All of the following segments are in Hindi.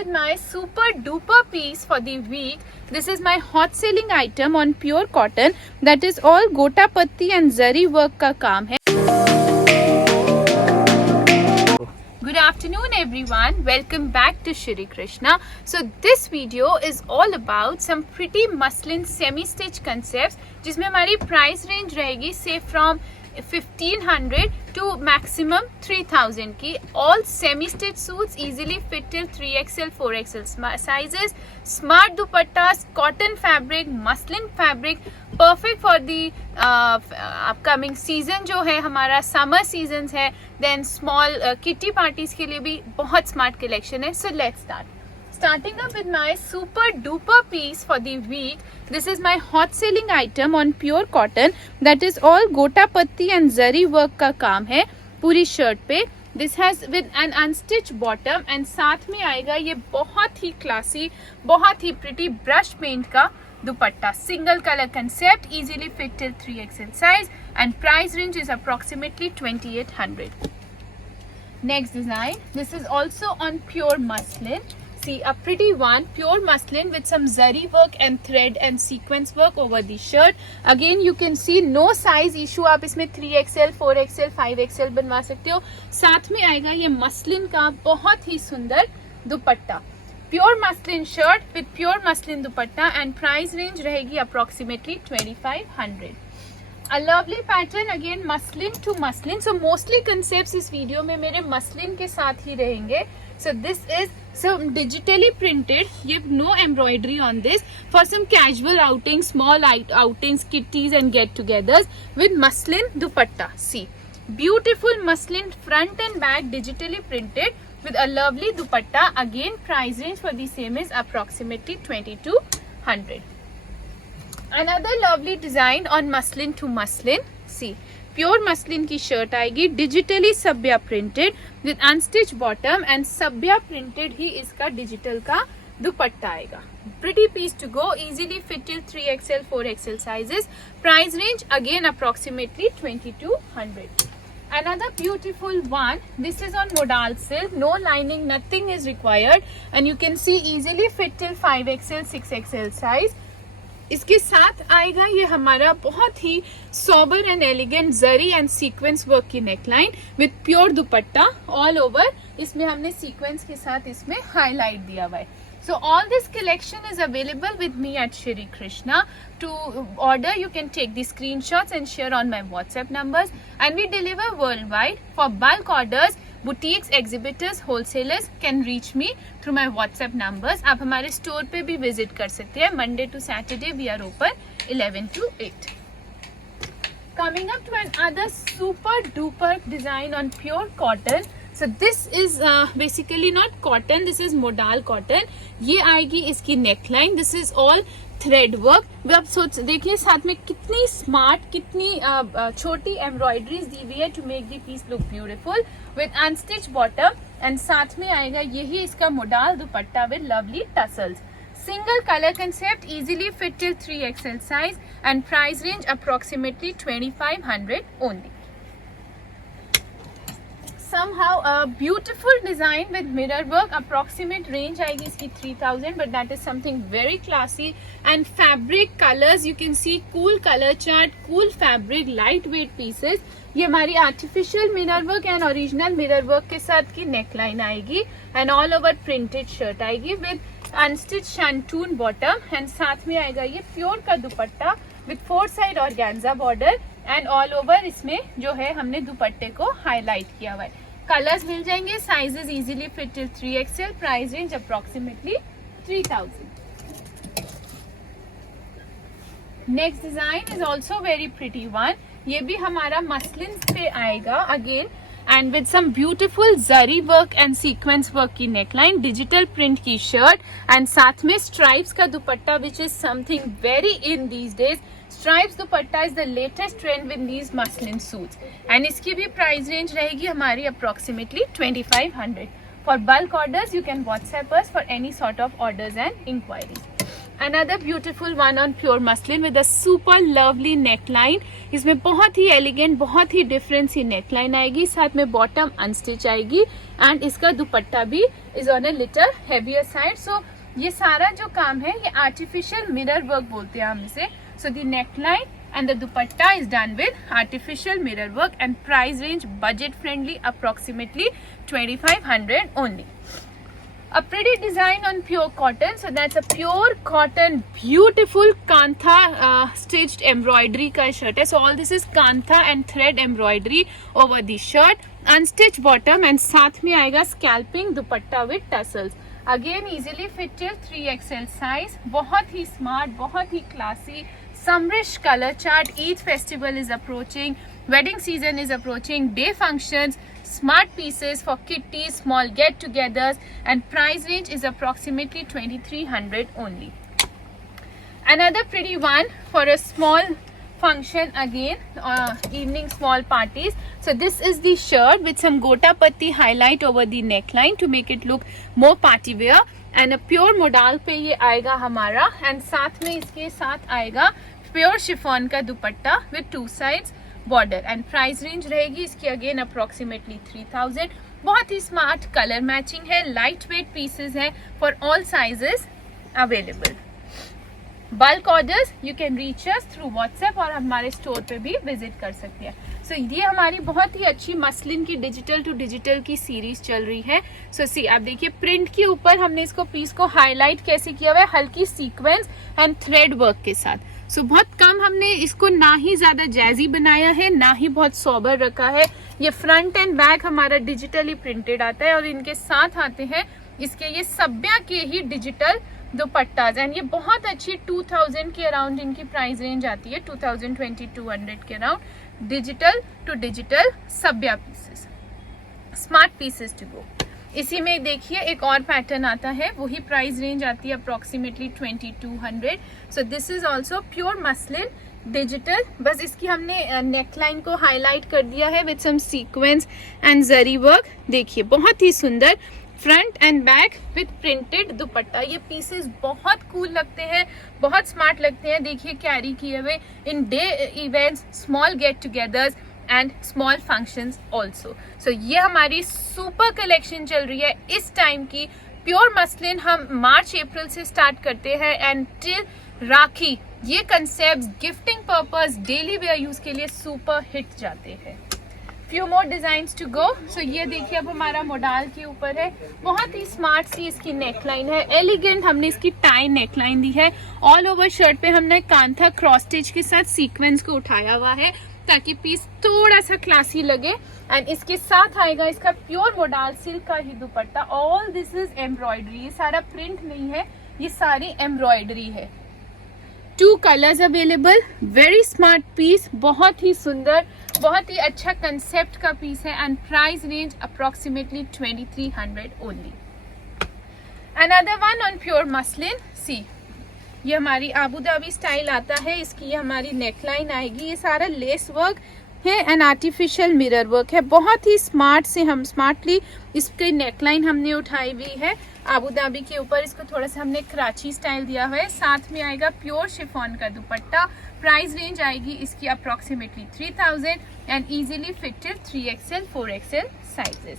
with my super duper piece for the week. This is my hot selling item on pure cotton, that is all gota patti and zari work का काम है. Good afternoon everyone, welcome back to Shri Krishna. So this video is all about some pretty muslin semi-stitch concepts जिसमें हमारी price range रहेगी say from 1500 to maximum 3000 की. All semi-stitch suits easily fit till 3XL 4XL sizes. Smart dupattas, cotton fabric, muslin fabric, perfect for the upcoming season जो है हमारा summer seasons है. Then small kitty parties के लिए भी बहुत smart collection है. So let's start. Starting up with my super duper piece for the week. This is my hot selling item on pure cotton, that is all gota patti and zari work का काम है पूरी शर्ट पे. This has with an unstitched bottom and साथ में आएगा ये बहुत ही क्लासी, बहुत ही pretty brush paint का दुपट्टा. Single color concept, easily fit till 3XL size and price range is approximately 2800. Next design. This is also on pure muslin. See, a pretty one, pure muslin with some zari work and thread and sequence work over the shirt. Again you can see no size issue, आप इसमें 3XL 4XL 5XL बनवा सकते हो. साथ में आएगा ये मसलिन का बहुत ही सुंदर दुपट्टा. Pure muslin shirt with pure muslin dupatta and price range रहेगी approximately 2500. A lovely pattern, again muslin to muslin. So mostly concepts इस वीडियो में मेरे मसलिन के साथ ही रहेंगे. So this is some digitally printed. You have no embroidery on this for some casual outings, small outings, kitties and get-togethers with muslin dupatta. See, beautiful muslin front and back digitally printed with a lovely dupatta. Again, price range for the same is approximately 2200. Another lovely design on muslin to muslin. See, pure muslin की शर्ट आएगी, digitally Sabhya printed with unstitch bottom and Sabhya printed ही इसका डिजिटल का दुपट्टा आएगा. Pretty piece to go, easily fit till 3XL 4XL sizes. Price range again approximately 2200. Another beautiful one. This is on modal silk, no lining, nothing is required and you can see easily fit till 5XL 6XL size. इसके साथ आएगा ये हमारा बहुत ही sober and elegant zari and sequence work की neckline with pure dupatta all over. इसमें हमने सीक्वेंस के साथ इसमें हाईलाइट दिया हुआ है. So all this collection is available with me at Shri Krishna. To order you can take the screenshots and share on my WhatsApp numbers and we deliver worldwide. For bulk orders, boutiques, exhibitors, wholesalers can reach me through my WhatsApp numbers. आप हमारे स्टोर पे भी विजिट कर सकते हैं. Monday to Saturday we are open 11 to 8. Coming up to another super duper design on pure cotton. So this is basically not cotton, this is modal cotton. ये आएगी इसकी neckline. This is all thread work. वे आप सोच देखिए साथ में कितनी smart, कितनी छोटी embroideries दी हुई है to make the piece look beautiful with unstitched bottom and साथ में आएगा यही इसका modal dupatta with lovely tassels. Single color concept, easily fit till 3XL size and price range approximately 2500 only. Somehow a beautiful design with mirror work. Approximate range आएगी इसकी 3000 but that is something very classy and fabric colors you can see cool color chart, cool fabric, lightweight pieces. ये हमारी artificial mirror work and original mirror work के साथ की neckline आएगी and all over printed shirt आएगी with unstitched shantoon bottom and साथ में आएगा ये pure का दुपट्टा with 4 side organza border and all over इसमें जो है हमने दुपट्टे को हाईलाइट किया हुआ है. कलर्स मिल जाएंगे, sizes easily fit till 3XL, price range approximately 3000. Next design is also very pretty one. ये भी हमारा मसलिन पे आएगा again and with some beautiful zari work and sequence work की नेकलाइन, डिजिटल प्रिंट की शर्ट एंड साथ में स्ट्राइप्स का dupatta which is something very in these days. Stripes dupatta is the latest trend with these muslin suits and इसकी भी प्राइस रेंज रहेगी हमारी approximately 2500. For bulk orders you can WhatsApp us for any sort of orders and inquiries. Another beautiful one on pure muslin with a super lovely neckline. इसमें बहुत ही elegant, बहुत ही different सी neckline आएगी, साथ में bottom unstitch आएगी and इसका दुपट्टा भी is on a little heavier side. So ये सारा जो काम है ये artificial mirror work बोलते हैं हम इसे. So the neckline and the dupatta is done with artificial mirror work and price range budget friendly, approximately 2500 only. A pretty design on pure cotton. So that's a pure cotton beautiful kantha stitched embroidery का shirt है. So all this is kantha and thread embroidery over the shirt, unstitched bottom and साथ में आएगा scalping dupatta with tassels. Again easily fit till 3XL size. बहुत ही smart, बहुत ही classy. Summerish color chart. Eid festival is approaching, wedding season is approaching, day functions, smart pieces for kitties, small get-togethers, and price range is approximately 2300 only. Another pretty one for a small function again, evening small parties. So this is the shirt with some gota patti highlight over the neckline to make it look more party wear. And pure modal पे ये आएगा हमारा एंड साथ में इसके साथ आएगा प्योर शिफॉन का दुपट्टा with 2 sides border and price range रहेगी इसकी अगेन अप्रोक्सीमेटली 3000. बहुत ही स्मार्ट कलर मैचिंग है, लाइट वेट पीसेज है for all sizes available. Bulk orders you can reach us through WhatsApp और हमारे स्टोर पे भी विजिट कर सकते हैं. सो ये हमारी बहुत ही अच्छी मसलिन की डिजिटल टू डिजिटल की सीरीज चल रही है. सो सी आप देखिए प्रिंट के ऊपर हमने इसको पीस को हाईलाइट कैसे किया हुआ है, हल्की सीक्वेंस एंड थ्रेड वर्क के साथ. सो बहुत कम हमने इसको ना ही ज्यादा जैजी बनाया है ना ही बहुत सोबर रखा है. ये फ्रंट एंड बैक हमारा डिजिटली प्रिंटेड आता है और इनके साथ आते हैं इसके ये सभ्या के ही डिजिटल दुपट्टाज एंड ये बहुत अच्छी 2000 के अराउंड इनकी प्राइस रेंज आती है, 2020-200 के around. Digital to digital Sabhya pieces, smart pieces to go. इसी में देखिए एक और पैटर्न आता है, वही प्राइस रेंज आती है approximately 2200. So this is also pure muslin digital. बस इसकी हमने नेकलाइन को हाईलाइट कर दिया है with some sequence and zari work. देखिए बहुत ही सुंदर front and back with printed dupatta. ये पीसेस बहुत कूल लगते हैं, बहुत स्मार्ट लगते हैं. देखिए कैरी किए हुए in day events, small get togethers and small functions also. So ये हमारी सुपर कलेक्शन चल रही है इस टाइम की. प्योर मसलिन हम मार्च अप्रैल से स्टार्ट करते हैं एंड टिल राखी ये concept gifting purpose daily wear use के लिए सुपर हिट जाते हैं. Few more designs to go. So ये देखिए अब हमारा मोडाल के ऊपर है, बहुत ही स्मार्ट सी इसकी नेकलाइन है, एलिगेंट हमने इसकी टाई नेकलाइन दी है. ऑल ओवर शर्ट पे हमने कांथा क्रॉस स्टिच के साथ सीक्वेंस को उठाया हुआ है ताकि पीस थोड़ा सा क्लासी लगे. एंड इसके साथ आएगा इसका प्योर मोडाल सिल्क का ही dupatta. All this is embroidery, ये सारा प्रिंट नहीं है, ये सारी एम्ब्रॉयडरी है. 2 colours available. Very smart piece, बहुत ही सुंदर, बहुत ही अच्छा कंसेप्ट का पीस है and price range approximately 2300 only. Another one on pure muslin. See ये हमारी आबू धाबी स्टाइल आता है, इसकी ये हमारी नेकलाइन आएगी. ये सारा लेस वर्क है एंड आर्टिफिशियल मिरर वर्क है. बहुत ही स्मार्ट से हम स्मार्टली इसकी नेकलाइन हमने उठाई हुई है आबू धाबी के ऊपर. इसको थोड़ा सा हमने कराची स्टाइल दिया हुआ है. साथ में आएगा प्योर शिफॉन का दुपट्टा. प्राइस रेंज आएगी इसकी approximately 3000 and easily fitted 3XL 4XL sizes.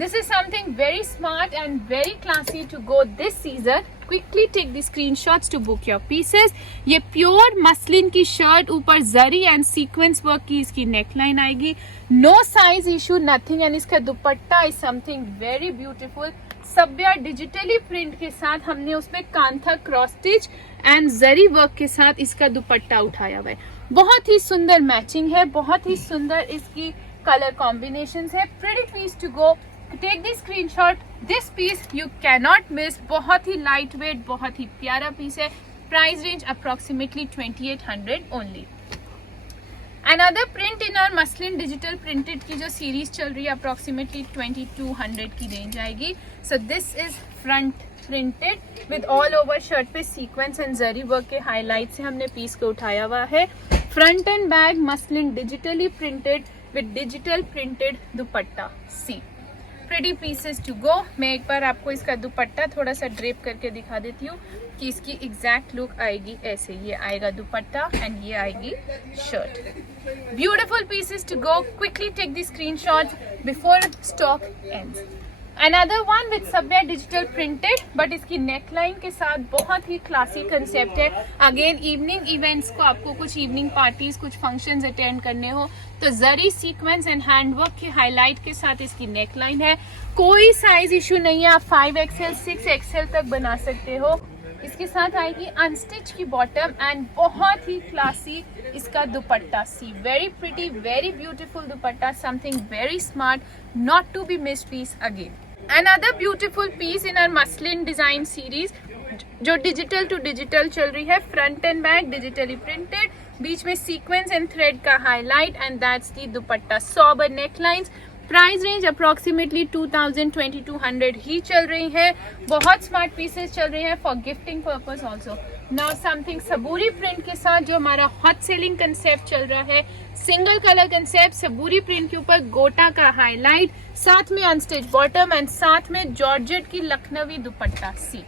This is something very smart and very classy to go this season. Quickly take the screenshots to book your pieces. ये प्योर मसलिन की शर्ट, ऊपर जरी एंड सीक्वेंस वर्क की इसकी नेकलाइन आएगी. No size issue, nothing. And इसका dupatta is something very beautiful. Sabhya digitally print के साथ हमने उसमें kantha cross stitch and zari work के साथ इसका दुपट्टा उठाया हुआ है. बहुत ही सुंदर मैचिंग है, बहुत ही सुंदर इसकी कलर कॉम्बिनेशन है. Pretty piece to go. Take the screenshot. This piece you cannot miss. बहुत ही लाइट वेट, बहुत ही प्यारा पीस है. Price range approximately 2800 only. Another print in our muslin digital printed की जो सीरीज चल रही है अप्रोक्सीमेटली 2200 की रेंज आएगी. So this is front printed with all over shirt पे सीक्वेंस एंड जरी वर्क के हाईलाइट से हमने पीस को उठाया हुआ है. Front and back muslin digitally printed with digital printed dupatta. See pretty pieces to go. मैं एक बार आपको इसका दुपट्टा थोड़ा सा ड्रेप करके दिखा देती हूँ कि इसकी एग्जैक्ट लुक आएगी ऐसे। ये आएगा दुपट्टा एंड ये आएगी shirt. Beautiful pieces to go, quickly take the screenshots before stock ends. Another one with Sabya digital printed, but इसकी नेकलाइन के साथ बहुत ही क्लासी कंसेप्ट है। अगेन इवनिंग इवेंट्स को, आपको कुछ इवनिंग पार्टीज, कुछ फंक्शंस अटेंड करने हो तो जरी सीक्वेंस एंड हैंडवर्क के हाईलाइट के साथ इसकी नेकलाइन है। कोई साइज इशू नहीं है, आप 5XL 6XL तक बना सकते हो। इसके साथ आएगी अनस्टिच की बॉटम एंड बहुत ही क्लासी इसका dupatta. See very pretty, very beautiful dupatta, something very smart, not to be missed piece again. Another beautiful piece in our muslin design series जो डिजिटल टू डिजिटल चल रही है। Front and back digitally printed, बीच में सीक्वेंस एंड थ्रेड का highlight and that's the dupatta. Sober necklines, price range approximately 2200 ही चल रही है। बहुत स्मार्ट पीसेस चल रही है for gifting purpose also. Now something Saburi print के साथ जो हमारा हॉट सेलिंग कंसेप्ट चल रहा है, सिंगल कलर कंसेप्ट, सबूरी प्रिंट के ऊपर गोटा का हाईलाइट, साथ में अनस्टिच बॉटम एंड साथ में जॉर्जेट की Lucknowi dupatta. See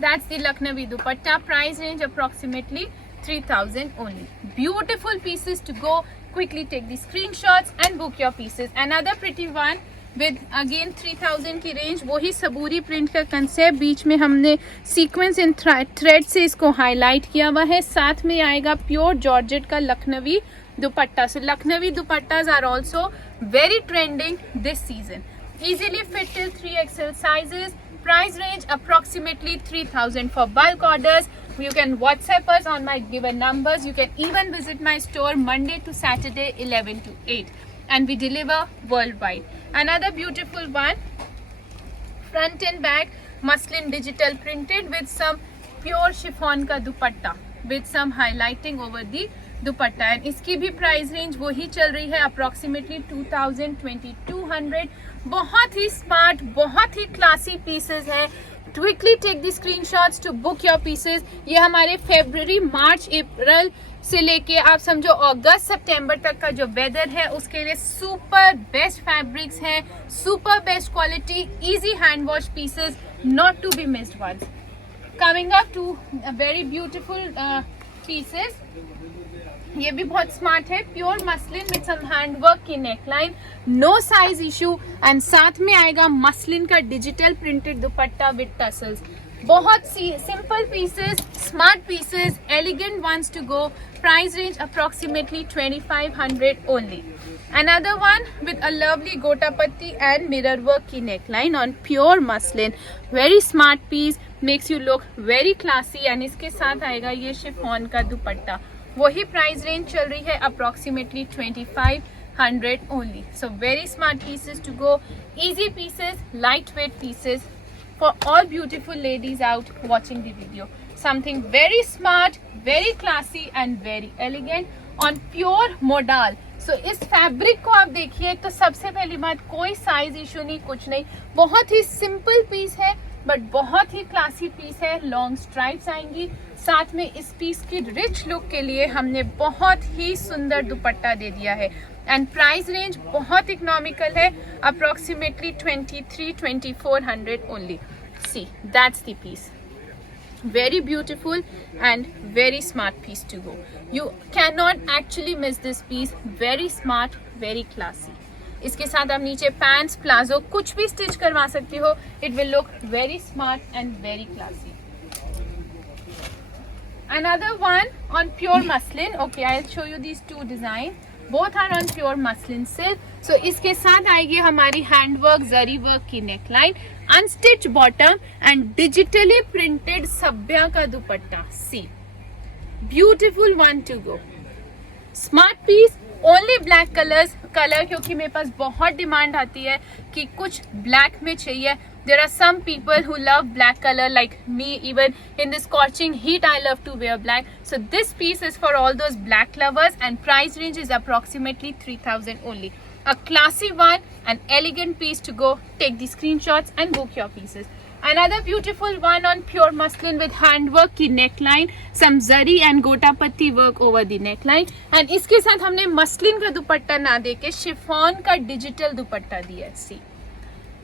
that's the Lucknowi dupatta. Price range approximately 3000 only. Beautiful pieces to go. Quickly take the screenshots and book your pieces. Another pretty one with again 3000 की रेंज, वही सबूरी प्रिंट का कंसेप्ट, बीच में हमने सीक्वेंस इन थ्रेड से इसको हाईलाइट किया हुआ है। साथ में आएगा प्योर जॉर्जेट का Lucknowi dupatta. So Lucknowi dupattas are also very trending this season. Easily fit till 3XL sizes. Price range approximately 3000 for bulk orders. You can WhatsApp us on my given numbers. You can even visit my store Monday to Saturday 11 to 8 and we deliver worldwide. Another beautiful one, front and back muslin digital printed with some pure chiffon का दुपट्टा with some highlighting over the dupatta. And इसकी भी प्राइस रेंज वही चल रही है अप्रोक्सीमेटली 2200। बहुत ही स्मार्ट, बहुत ही क्लासी पीसेस है। Quickly take the screenshots to book your pieces. ये हमारे फरवरी, मार्च, अप्रैल से लेके आप समझो अगस्त, सितंबर तक का जो वेदर है उसके लिए सुपर बेस्ट फैब्रिक्स हैं, super best quality, easy hand wash pieces, not to be missed ones. Coming up to very beautiful pieces, ये भी बहुत स्मार्ट है। Pure muslin with some handwork की neckline, no size issue and साथ में आएगा मसलिन का digital printed dupatta with tassels. बहुत सी simple pieces, smart pieces, elegant ones to go. Price range approximately 2500 only. Another one with a lovely gotapatti and mirror work की neckline on pure muslin. Very smart piece, makes you look very classy and इसके साथ आएगा ये शिफॉन का दुपट्टा। वही प्राइस रेंज चल रही है approximately 2500 only. So very smart pieces to go, easy pieces, light weight pieces for all beautiful ladies out watching the video. Something very smart, very classy and very elegant on pure modal. So इस फैब्रिक को आप देखिए तो सबसे पहली बात, कोई साइज इशू नहीं, कुछ नहीं, बहुत ही सिंपल पीस है बट बहुत ही क्लासी पीस है। लॉन्ग स्ट्राइप्स आएंगी, साथ में इस पीस की रिच लुक के लिए हमने बहुत ही सुंदर दुपट्टा दे दिया है एंड प्राइस रेंज बहुत इकोनॉमिकल है, approximately 2300-2400 only. See that's the piece, very beautiful and very smart piece to go. You cannot actually miss this piece. Very smart, very classy. इसके साथ आप नीचे पैंट्स, प्लाजो कुछ भी स्टिच करवा सकते हो. It will look very smart and very classy. Another one on pure muslin. Okay, I'll show you these two designs. Both are on pure muslin silk. So इसके साथ आएगी हमारी हैंड वर्क, जरी वर्क की neckline, unstitch bottom and digitally printed सब्या का dupatta. See beautiful one to go, smart piece. Only black colour क्योंकि मेरे पास बहुत डिमांड आती है कि कुछ ब्लैक में चाहिए. There are some people who love black color like me. Even in this scorching heat, I love to wear black. So this piece is for all those black lovers and price range is approximately 3000 only. A classy one, an elegant piece to go. Take the screenshots and book your pieces. Another beautiful one on pure muslin with handwork की neckline, some zari and gotapatti work over the neckline. And इसके साथ हमने मसलिन का दुपट्टा ना देके शिफॉन का डिजिटल दुपट्टा दिया है. See.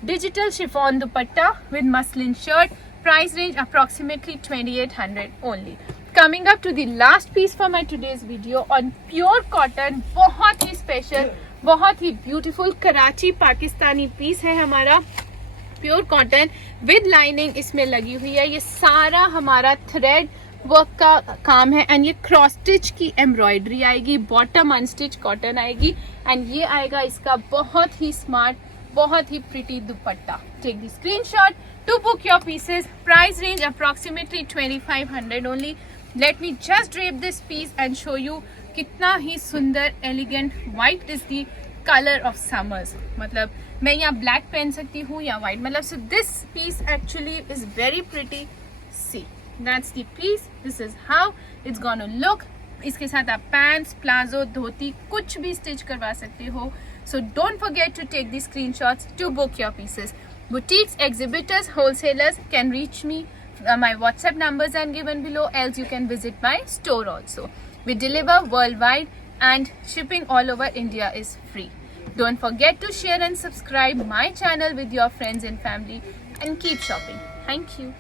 digital chiffon dupatta with muslin shirt. Price range approximately 2800 only. Coming up to the last piece for my today's video on pure cotton. बहुत ही स्पेशल, बहुत ही ब्यूटीफुल कराची पाकिस्तानी पीस है हमारा. प्योर कॉटन विद लाइनिंग इसमें लगी हुई है. ये सारा हमारा थ्रेड वर्क का काम है एंड ये क्रॉस स्टिच की एम्ब्रॉयडरी आएगी. बॉटम अनस्टिच कॉटन आएगी एंड ये आएगा इसका बहुत ही स्मार्ट, बहुत ही pretty dupatta. Take the screenshot to book your pieces. Price range approximately 2500 only. Let me just drape this piece and show you कितना ही सुंदर elegant. White is the colour of summers. मतलब मैं यहाँ ब्लैक पहन सकती हूँ या व्हाइट. मतलब so this piece actually is very pretty. See that's the piece. This is how it's gonna look. इसके साथ आप पैंट्स, प्लाजो, धोती कुछ भी स्टिच करवा सकते हो. So don't forget to take the screenshots to book your pieces. Boutiques, exhibitors, wholesalers can reach me. My WhatsApp numbers are given below, else you can visit my store also. We deliver worldwide and shipping all over India is free. Don't forget to share and subscribe my channel with your friends and family and keep shopping. Thank you.